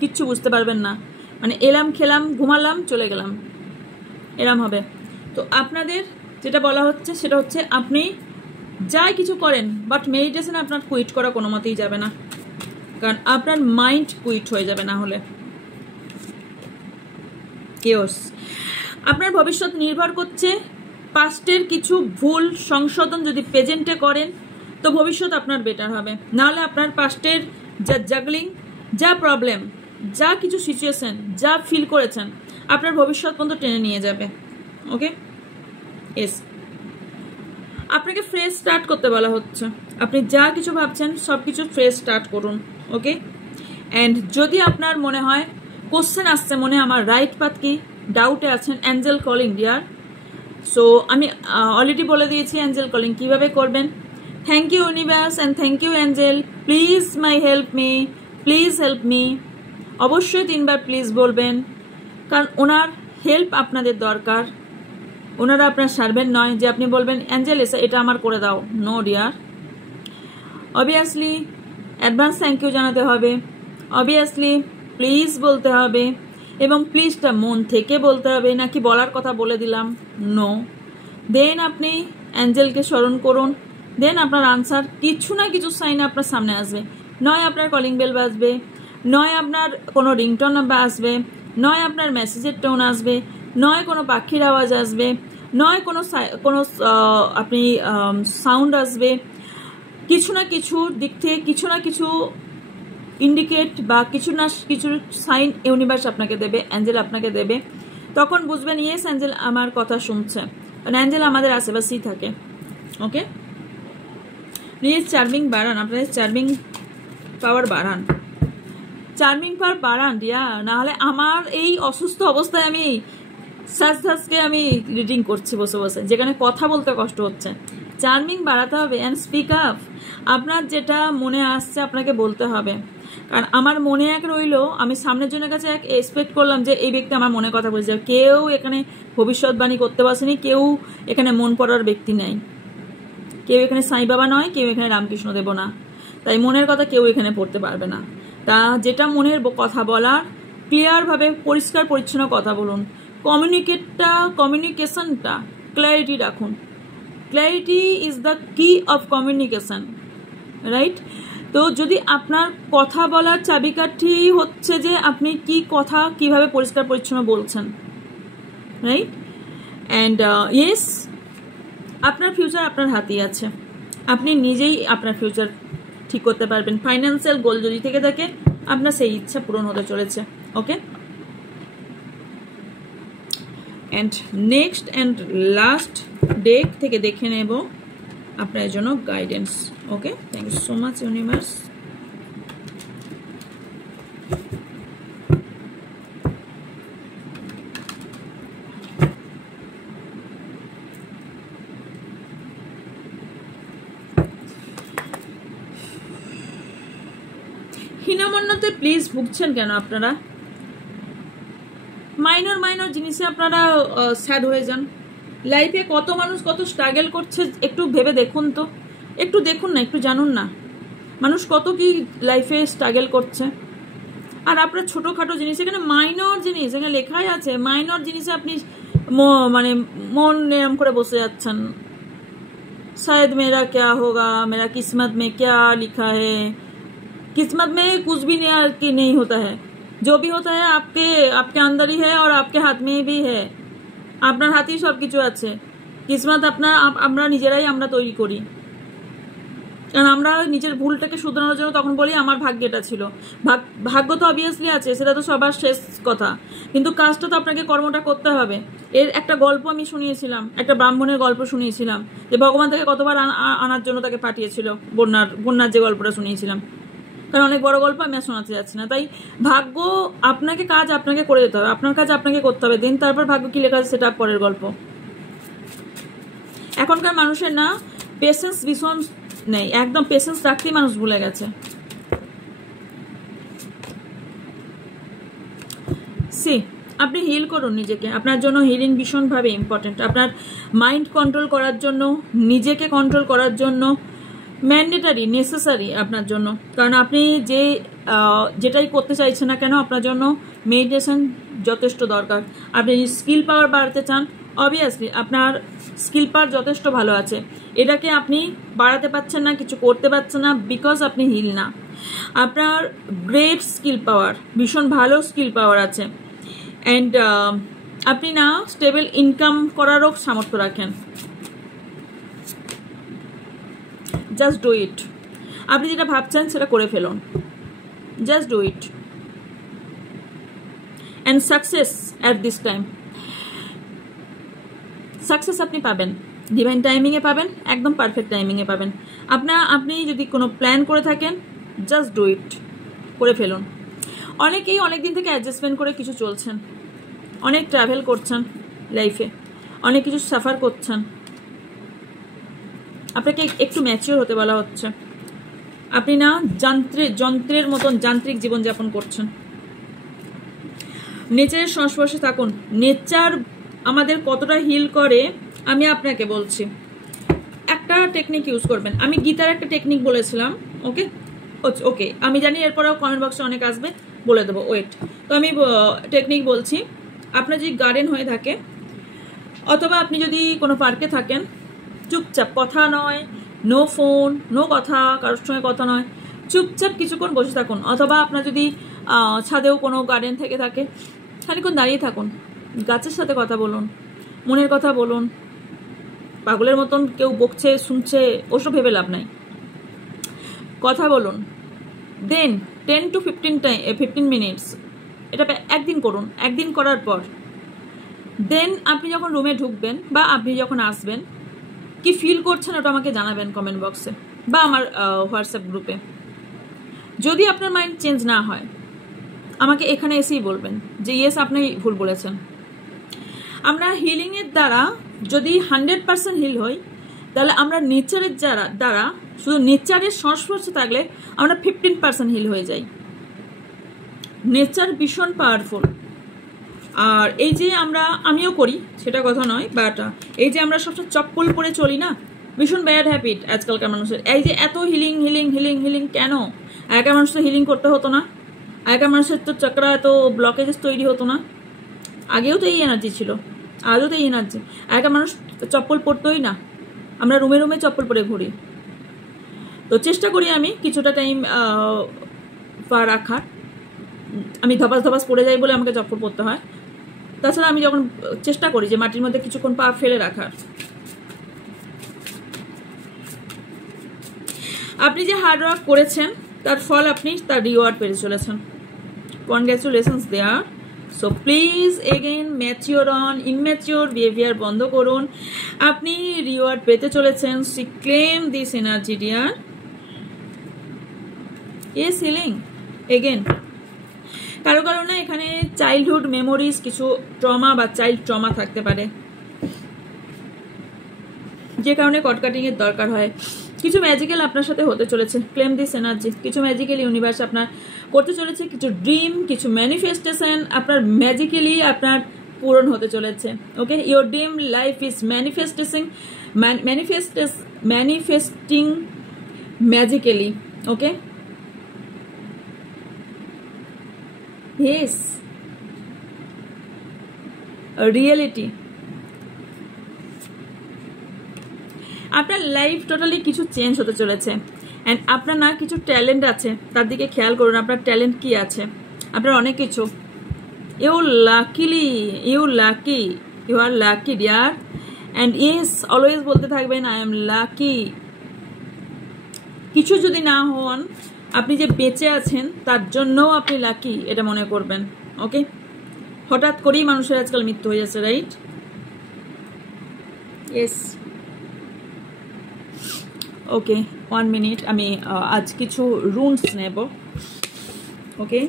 কিচ্ছু বুঝতে পারবেন না। মানে এলাম, খেলাম, ঘুমালাম, চলে গেলাম, এরম হবে। তো আপনাদের যেটা বলা হচ্ছে সেটা হচ্ছে আপনি যাই কিছু করেন, বাট মেডিটেশন আপনার কুইট করা কোনো মতেই যাবে না, কারণ আপনার মাইন্ড কুইট হয়ে যাবে না হলে। কেওস। আপনার ভবিষ্যৎ নির্ভর করছে পাস্টের কিছু ভুল সংশোধন যদি প্রেজেন্টে করেন, তো ভবিষ্যৎ আপনার বেটার হবে। নাহলে আপনার পাস্টের যা জাগলিং, যা প্রবলেম, যা কিছু সিচুয়েশন, যা ফিল করেছেন, আপনার ভবিষ্যৎ পর্যন্ত টেনে নিয়ে যাবে। ওকে, এস। আপনাকে ফ্রেশ স্টার্ট করতে বলা হচ্ছে। আপনি যা কিছু ভাবছেন সব কিছু ফ্রেশ স্টার্ট করুন। ওকে, অ্যান্ড যদি আপনার মনে হয় কোশ্চেন আসছে মনে, আমার রাইট পাথ কি, ডাউটে আছেন, অ্যাঞ্জেল কলিং ডিয়ার, সো আমি অলরেডি বলে দিয়েছি অ্যাঞ্জেল কলিং কিভাবে করবেন। Thank you universe and thank you angel, please my help me, please help me. অবশ্যই 3 বার প্লিজ বলবেন, কারণ ওনার হেল্প আপনাদের দরকার। ওনারা আপনার সার্ভেন্ট নয় যে আপনি বলবেন অ্যাঞ্জেল এসে এটা আমার করে দাও, no dear. Obviously advance thank you জানাতে হবে, অবভিয়াসলি প্লিজ বলতে হবে, এবং প্লিজটা মন থেকে বলতে হবে, নাকি বলার কথা বলে দিলাম, নো। দেন আপনি অ্যাঞ্জেলকে স্মরণ করুন, দেন আপনার আনসার কিছু না কিছু সাইন আপনার সামনে আসবে। নয় আপনার কলিং বেল বাজবে, নয় আপনার কোনো রিংটোন আসবে, নয় আপনার মেসেজের টোন আসবে, নয় কোনো পাখির আওয়াজ আসবে, নয় কোনো আপনি সাউন্ড আসবে। কিছু না কিছু দিক থেকে কিছু না কিছু ইন্ডিকেট বা কিছু না কিছু সাইন ইউনিভার্স আপনাকে দেবে, অ্যাঞ্জেল আপনাকে দেবে। তখন বুঝবেন ইয়েস অ্যাঞ্জেল আমার কথা শুনছে, কারণ অ্যাঞ্জেল আমাদের আশেপাশেই থাকে। ওকে, প্লিজ চার্মিং বাড়ান, আপনাদের চার্মিং পাওয়ার বাড়ান, চার্মিং পাওয়ার বাড়ান ডিয়া, নাহলে আমার এই অসুস্থ অবস্থায় আমি সাজকে আমি রিডিং করছি বসে বসে, যেখানে কথা বলতে কষ্ট হচ্ছে। চার্মিং বাড়াতে হবে অ্যান্ড স্পিক আপ। আপনার যেটা মনে আসছে আপনাকে বলতে হবে, কারণ আমার মনে এক রইলো, আমি সামনের জনের কাছে এক এক্সপেক্ট করলাম যে এই ব্যক্তি আমার মনে কথা বলছে। কেউ এখানে ভবিষ্যৎবাণী করতে পারছেনি, কেউ এখানে মন পড়ার ব্যক্তি নেই, কেউ এখানে সাই বাবা নয়, কেউ এখানে রামকৃষ্ণ দেব না, তাই মনের কথা কেউ এখানে পড়তে পারবে না। তা যেটা মনের কথা বলার, ক্লিয়ারভাবে পরিষ্কার পরিচ্ছন্ন কথা বলুন। কমিউনিকেশনটা ক্ল্যারিটি রাখুন। ক্ল্যারিটি ইজ দ্য কি অফ কমিউনিকেশন, রাইট? তো যদি আপনার কথা বলার চাবিকাঠি হচ্ছে যে আপনি কি কথা কিভাবে পরিষ্কার পরিচ্ছন্ন বলছেন, রাইট? অ্যান্ড ইয়েস, আপনার ফিউচার আপনার হাতেই আছে, আপনি নিজেই আপনার ফিউচার ঠিক করতে পারবেন। ফাইন্যান্সিয়াল গোল যদি থেকে থাকে, আপনার সেই ইচ্ছা পূরণ হতে চলেছে। Okay, and next and last deck থেকে দেখে নেব আপনার জন্য guidance. Okay, thank you so much universe. হীনমন্যতে প্লিজ ভুগছেন কেন আপনারা? মাইনর জিনিসে আপনারা স্যাড হয়ে যান। লাইফে কত মানুষ কত স্ট্রাগল করছে, একটু ভেবে দেখুন তো, একটু দেখুন না, একটু জানুন না মানুষ কত কি লাইফে স্ট্রাগল করছে। আর আপনার ছোটোখাটো জিনিস, এখানে মাইনর জিনিস, এখানে লেখাই আছে মাইনর জিনিসে আপনি মানে মন এরম করে বসে যাচ্ছেন। शायद मेरा क्या होगा, मेरा किस्मत में क्या लिखा है। किस्मत में कुछ भी नहीं होता है, जो भी होता है आपके अंदर ही है और आपके हाथ में भी है। আপনার হাতেই সব কিছু আছে। কিসমত আমরা নিজেরাই আমরা তৈরি করি, কারণ আমরা নিজের ভুলটাকে শুধরানোর জন্য তখন বলি আমার ভাগ্যে এটা ছিল। ভাগ্য তো অবভিয়াসলি আছে, সেটা তো সবার শেষ কথা, কিন্তু কাজটা তো আপনাকে কর্মটা করতে হবে। এর একটা গল্প আমি শুনিয়েছিলাম, একটা ব্রাহ্মণের গল্প শুনিয়েছিলাম, যে ভগবান তাকে কতবার আনার জন্য তাকে পাঠিয়েছিল। বন্যার যে গল্পটা শুনিয়েছিলাম, কারণ অনেক বড় গল্প আমি আর শোনাতে যাচ্ছি না। তাই ভাগ্য আপনাকে কাজ আপনাকে করে যেতে হবে, আপনার কাজ আপনাকে করতে হবে, দেন তারপর ভাগ্য কি লেখা আছে সেটা পরের গল্প। এখনকার মানুষের না পেশেন্স ভীষণ নেই, একদম পেশেন্স রাখতেই মানুষ ভুলে গেছে। আপনি হিল করুন নিজেকে, আপনার জন্য হিলিং ভীষণভাবে ইম্পর্টেন্ট। আপনার মাইন্ড কন্ট্রোল করার জন্য, নিজেকে কন্ট্রোল করার জন্য ম্যান্ডেটারি, নেসেসারি আপনার জন্য। কারণ আপনি যেটাই করতে চাইছেন না কেন, আপনার জন্য মেডিটেশন যথেষ্ট দরকার। আপনি স্কিল পাওয়ার বাড়াতে চান, অবভিয়াসলি আপনার স্কিল পাওয়ার যথেষ্ট ভালো আছে, এটাকে আপনি বাড়াতে পারছেন না, কিছু করতে পারছেন না, বিকজ আপনি হিল না। আপনার গ্রেট স্কিল পাওয়ার, ভীষণ ভালো স্কিল পাওয়ার আছে, অ্যান্ড আপনি না স্টেবল ইনকাম করারও সামর্থ্য রাখেন। Just do it. আপনি যেটা ভাবছেন সেটা করে ফেলুন, just do it and success at this time. Success আপনি পাবেন, ডিভাইন টাইমিংয়ে পাবেন, একদম পারফেক্ট টাইমিংয়ে পাবেন। আপনি যদি কোনো প্ল্যান করে থাকেন, জাস্ট ডু ইট, করে ফেলুন। অনেকেই অনেক দিন থেকে অ্যাডজাস্টমেন্ট করে কিছু চলছেন, অনেক ট্রাভেল করছেন লাইফে, অনেক কিছু সাফার করছেন, আপনাকে একটু ম্যাচিওর হতে বলা হচ্ছে। আপনি না যন্ত্রের মতন যান্ত্রিক জীবনযাপন করছেন। নেচারের সংস্পর্শে থাকুন। নেচার আমাদের কতটা হিল করে আমি আপনাকে বলছি। একটা টেকনিক ইউজ করবেন। আমি গীতার একটা টেকনিক বলেছিলাম, ওকে ওকে, আমি জানি এরপরেও কমেন্ট বক্সে অনেক আসবে, বলে দেবো, ওয়েট। তো আমি টেকনিক বলছি। আপনার যদি গার্ডেন হয়ে থাকে অথবা আপনি যদি কোনো পার্কে থাকেন, চুপচাপ, কথা নয়, নো ফোন, নো কথা, কারোর সঙ্গে কথা নয়, চুপচাপ কিছুক্ষণ বসে থাকুন। অথবা আপনার যদি ছাদেও কোনো গার্ডেন থেকে থাকে, খানিক্ষণ দাঁড়িয়ে থাকুন, গাছের সাথে কথা বলুন, মনের কথা বলুন। পাগলের মতন কেউ বকছে শুনছে ওসব ভেবে লাভ নাই, কথা বলুন। দেন 10 to 15 মিনিটস এটা একদিন করুন। একদিন করার পর দেন আপনি যখন রুমে ঢুকবেন বা আপনি যখন আসবেন, কি ফিল করছেন ওটা আমাকে জানাবেন কমেন্ট বক্সে বা আমার হোয়াটসঅ্যাপ গ্রুপে। যদি আপনার মাইন্ড চেঞ্জ না হয় আমাকে এখানে এসেই বলবেন যে ইয়েস আপনি ভুল বলেছেন। আমরা হিলিংয়ের দ্বারা যদি 100% হিল হই, তাহলে আমরা নেচারের দ্বারা শুধু নেচারের সংস্পর্শে থাকলে আমরা 15% হিল হয়ে যাই। নেচার ভীষণ পাওয়ারফুল। আর এই যে আমিও করি সেটা কথা নয়, বাট এই যে আমরা সবসময় চপ্পল পরে চলি না, ভীষণ ব্যাড হ্যাবিট আজকালকার মানুষের। এই যে এত হিলিং হিলিং হিলিং হিলিং কেন? আগেকার মানুষ তো হিলিং করতে হতো না, আগেকার মানুষের তো চক্রা এত ব্লকেজেস তৈরি হতো না। আগেও তো এই এনার্জি ছিল, আজও তো এই এনার্জি। আগেকার মানুষ চপ্পল পরতোই না, আমরা রুমে রুমে চপ্পল পরে ঘুরি। তো চেষ্টা করি আমি কিছুটা টাইম পা রাখার। আমি ধপাস ধপাস পড়ে যাই বলে আমাকে চপ্পল পরতে হয়। তাছাড়া আমি যখন চেষ্টা করি যে মাটির মধ্যে কিছুক্ষণ পা ফেলে রাখার। আপনি যে হার্ড ওয়ার্ক করেছেন তার ফল আপনি তার রিওয়ার্ড পেতে চলেছেন। Congratulations there. So please again mature on, immature behaviour বন্ধ করুন। আপনি রিওয়ার্ড পেতে চলেছেন। See claim this energy dear. Yes, healing again. কারো কারো না এখানে চাইল্ডহুড মেমোরিজ, কিছু ট্রমা বা চাইল্ড ট্রমা থাকতে পারে, যে কারণে কটকাটিং এর দরকার হয়। কিছু ম্যাজিক্যাল আপনার সাথে হতে চলেছে। Claim this energy. কিছু ম্যাজিক্যাল ইউনিভার্স আপনার করতে চলেছে, কিছু ড্রিম, কিছু ম্যানিফেস্টেশন আপনার ম্যাজিক্যালি আপনার পূরণ হতে চলেছে। Okay, your dream life is manifesting magically. Okay, yes, a reality. আপনার লাইফ টোটালি কিছু চেঞ্জ হতে চলেছে। অ্যান্ড আপনার না কিছু ট্যালেন্ট আছে, তার দিকে খেয়াল করুন। আপনার ট্যালেন্ট কি আছে? আপনার অনেক কিছু। You are lucky dear. And yes, always বলতে থাকবেন আই এম লাকি। কিছু যদি না হন, আপনি যে বেঁচে আছেন তার জন্যও আপনি লাকি, এটা মনে করবেন। ওকে, হঠাৎ করেই মানুষের আজকাল মৃত্যু হয়ে যাচ্ছে, রাইট? ইয়েস। ওকে, 1 মিনিট, আমি আজ কিছু রুনস নেব। ওকে,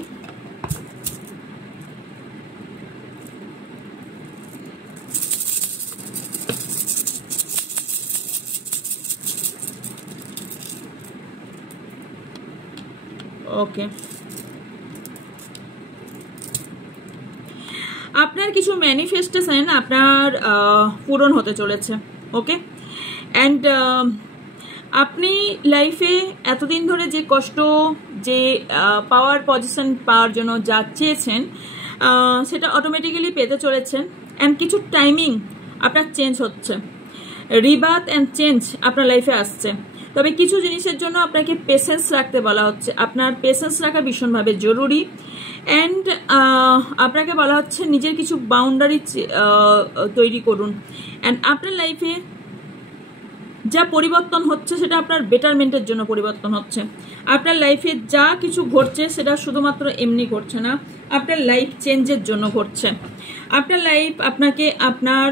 ওকে, আপনার কিছু ম্যানিফেস্টেশন আপনার পূরণ হতে চলেছে। ওকে, অ্যান্ড আপনি লাইফে এতদিন ধরে যে কষ্ট, যে পাওয়ার পজিশন পাওয়ার জন্য যা চেয়েছেন সেটা অটোমেটিক্যালি পেতে চলেছেন। অ্যান্ড কিছু টাইমিং আপনার চেঞ্জ হচ্ছে, রিবার্থ অ্যান্ড চেঞ্জ আপনার লাইফে আসছে। তবে কিছু জিনিসের জন্য আপনাকে পেশেন্স রাখতে বলা হচ্ছে। আপনার পেশেন্স রাখা ভীষণভাবে জরুরি। অ্যান্ড আপনাকে বলা হচ্ছে নিজের কিছু বাউন্ডারি তৈরি করুন। অ্যান্ড আপনার লাইফে যা পরিবর্তন হচ্ছে সেটা আপনার বেটারমেন্টের জন্য পরিবর্তন হচ্ছে। আপনার লাইফে যা কিছু ঘটছে সেটা শুধুমাত্র এমনি ঘটছে না, আপনার লাইফ চেঞ্জের জন্য ঘটছে। আপনার লাইফ আপনাকে আপনার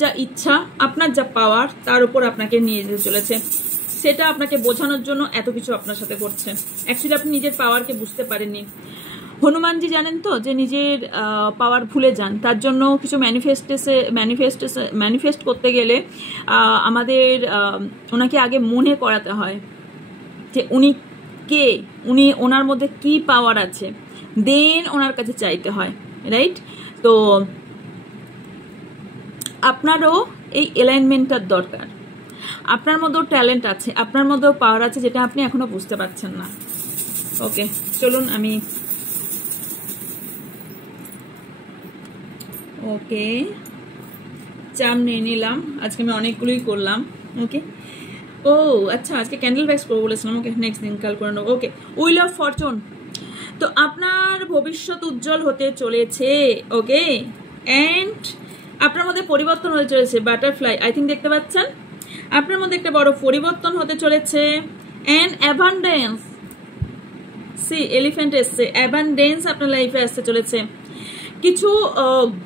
যা ইচ্ছা, আপনার যা পাওয়ার, তার উপর আপনাকে নিয়ে যেতে চলেছে। সেটা আপনাকে বোঝানোর জন্য এত কিছু আপনার সাথে করছে। অ্যাকচুয়ালি আপনি নিজের পাওয়ারকে বুঝতে পারেননি। হনুমানজি জানেন তো, যে নিজের পাওয়ার ভুলে যান, তার জন্য কিছু ম্যানিফেস্ট করতে গেলে আমাদের ওনাকে আগে মনে করাতে হয় যে উনি কে, ওনার মধ্যে কি পাওয়ার আছে, দেন ওনার কাছে চাইতে হয়, রাইট? তো আপনারও এই অ্যালাইনমেন্টটার দরকার। আপনার মধ্যেও ট্যালেন্ট আছে, আপনার মধ্যেও পাওয়ার আছে, যেটা আপনি এখনো বুঝতে পারছেন না। ওকে, চলুন আমি ওকে চাম নিয়ে নিলাম। আজকে আমি অনেকগুলোই করলাম। ওকে, ও আচ্ছা, আজকে ক্যান্ডেল ভ্যাক্স করবো বলেছিলাম। ওকে, নেক্সট দিন কাল করে নেবো। ওকে, উইল অফ ফরচুন, তো আপনার ভবিষ্যৎ উজ্জ্বল হতে চলেছে। ওকে, অ্যান্ড আপনার মধ্যে পরিবর্তন হতে চলেছে। বাটারফ্লাই আই থিঙ্ক দেখতে পাচ্ছেন, আপনার মধ্যে একটা বড় পরিবর্তন হতে চলেছে। অ্যান্ড অ্যাবান্ডেন্স, সি এলিফ্যান্ট এসছে, অ্যাবান্ডেন্স আপনার লাইফে আসতে চলেছে। কিছু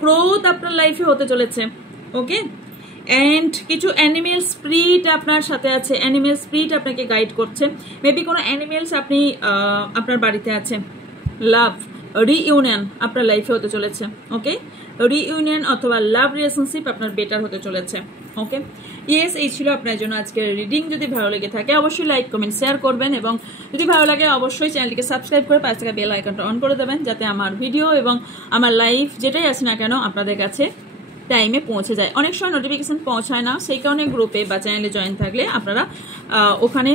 গ্রোথ আপনার লাইফে হতে চলেছে। ওকে, অ্যান্ড কিছু অ্যানিমেল স্পিরিট আপনার সাথে আছে, অ্যানিমেল স্পিরিট আপনাকে গাইড করছে। মেবি কোনো অ্যানিমেলস আপনি আপনার বাড়িতে আছে। লাভ রিইউনিয়ন আপনার লাইফে হতে চলেছে। ওকে, রিইউনিয়ন অথবা লাভ রিলেশনশিপ আপনার বেটার হতে চলেছে। ওকে, ইয়েস, এই ছিল আপনার জন্য আজকের রিডিং। যদি ভালো লেগে থাকে অবশ্যই লাইক কমেন্ট শেয়ার করবেন, এবং যদি ভালো লাগে অবশ্যই চ্যানেলটিকে সাবস্ক্রাইব করে পাশে থাকা বেল আইকনটা অন করে দেবেন, যাতে আমার ভিডিও এবং আমার লাইফ যেটাই আছে না কেন আপনাদের কাছে টাইমে পৌঁছে যায়। অনেক সময় নোটিফিকেশন পৌঁছায় না, সেই কারণে গ্রুপে বা চ্যানেলে জয়েন থাকলে আপনারা ওখানে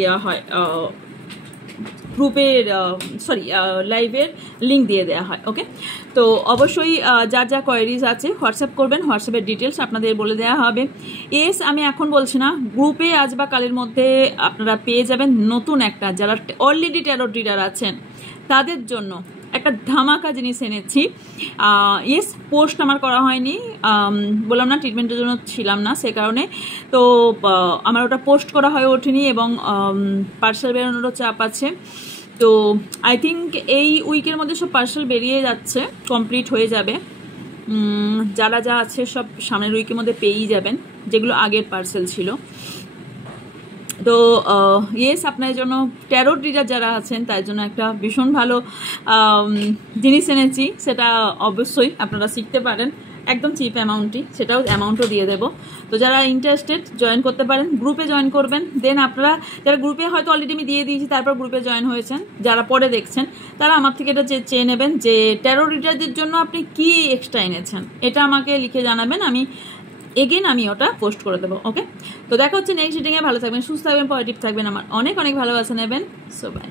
দেওয়া হয়, গ্রুপের লাইভের লিঙ্ক দিয়ে দেওয়া হয়। ওকে, তো অবশ্যই যার যা কোয়ারিজ আছে হোয়াটসঅ্যাপ করবেন, হোয়াটসঅ্যাপের ডিটেলস আপনাদের বলে দেওয়া হবে। এস আমি এখন বলছি না, গ্রুপে আজ বা কালের মধ্যে আপনারা পেয়ে যাবেন নতুন একটা, যারা অলরেডি ট্যারট রিডার আছেন তাদের জন্য একটা ধামাকা জিনিস এনেছি। ইয়েস, পোস্ট আমার করা হয়নি, বললাম না ট্রিটমেন্টের জন্য ছিলাম না, সে কারণে। তো আমার ওটা পোস্ট করা হয়ে ওঠেনি, এবং পার্সেল বেরোনোরও চাপ আছে। তো আই থিঙ্ক এই উইকের মধ্যে সব পার্সেল বেরিয়ে যাচ্ছে, কমপ্লিট হয়ে যাবে। যারা যা আছে সব সামনের উইকের মধ্যে পেয়েই যাবেন, যেগুলো আগের পার্সেল ছিল। তো ইয়েস, আপনার জন্য ট্যারট রিডার যারা আছেন তার জন্য একটা ভীষণ ভালো জিনিস এনেছি, সেটা অবশ্যই আপনারা শিখতে পারেন, একদম চিপ অ্যামাউন্টই, সেটাও অ্যামাউন্টও দিয়ে দেবো। তো যারা ইন্টারেস্টেড জয়েন করতে পারেন, গ্রুপে জয়েন করবেন। দেন আপনারা যারা গ্রুপে হয়তো অলরেডি আমি দিয়ে দিয়েছি, তারপর গ্রুপে জয়েন হয়েছেন, যারা পরে দেখছেন তারা আমার থেকে এটা চেয়ে নেবেন যে ট্যারট রিডারদের জন্য আপনি কি এক্সট্রা এনেছেন, এটা আমাকে লিখে জানাবেন, আমি ওটা পোস্ট করে দেবো। ওকে, তো দেখা হচ্ছে নেক্সট রিডিংয়ে। ভালো থাকবেন, সুস্থ থাকবেন, পজিটিভ থাকবেন, আমার অনেক অনেক ভালোবাসা নেবেন। So by.